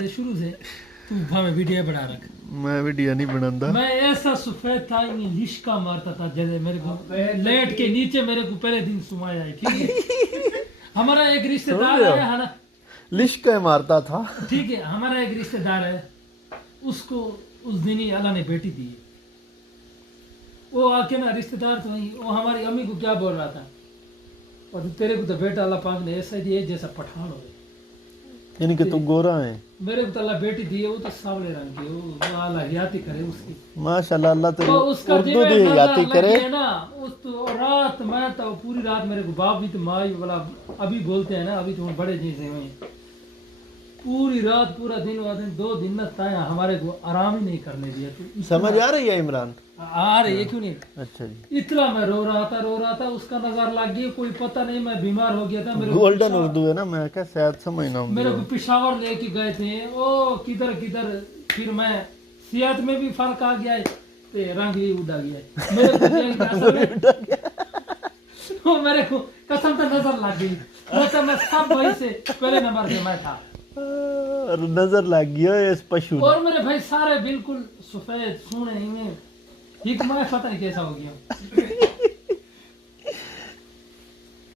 है शुरू से। तू भावे वीडियो बना रख। मैं वीडियो नहीं बनाता। मैं ऐसा सफेद था, ये लिशका मारता था जैसे मेरे को लेट के नीचे मेरे को पहले दिन सुमाया है, ठीक है। हमारा एक रिश्तेदार है ना, लिशका मारता था। ठीक है, हमारा एक रिश्तेदार है, उसको उस दिन ही अल्लाह ने बेटी दी। वो आके ना रिश्तेदार तो वही, वो हमारी अम्मी को क्या बोल रहा था, और तेरे को तो बेटा अल्लाह पाक ने ऐसा दिया जैसा पठान हो। यानी कि तू गोरा है। मेरे को तो अल्लाह बेटी दी है, वो तो सांवले रंग की, वो अल्लाह हयाती करे उसकी। माशाल्लाह, अल्लाह तेरी तो उसका उर्दू दी हयाती करे ना। उस तो रात मैं तो पूरी रात मेरे को बाप भी तो माँ भी बोला, अभी बोलते हैं ना, अभी तो बड़े चीज हुए हैं। पूरी रात पूरा दिन हुआ, 2 दिन ना ताया हमारे को आराम ही नहीं करने दिया। तो समझ आ रही है इमरान? आ रही है क्यों नहीं? अच्छा जी। इतना मैं रो रहा था, उसका नजर लग गया, कोई पता नहीं, मैं बीमार हो गया था। मेरे गोल्डन उर्दू है ना, मैं क्या शायद समझना मेरे को पेशावर लेके गए थे, ओ किधर किधर, फिर मैं सेहत में भी फर्क आ गया है, ते रंग भी उड़ा गया है। मेरे को तो मेरे को कसम से नजर लग गई, तो मैं सब वही से पहले नंबर पे मैं था। नजर लग गया इस पशु। और मेरे भाई सारे बिल्कुल सफेद सोने में, हिकमा पता नहीं कैसा हो गया।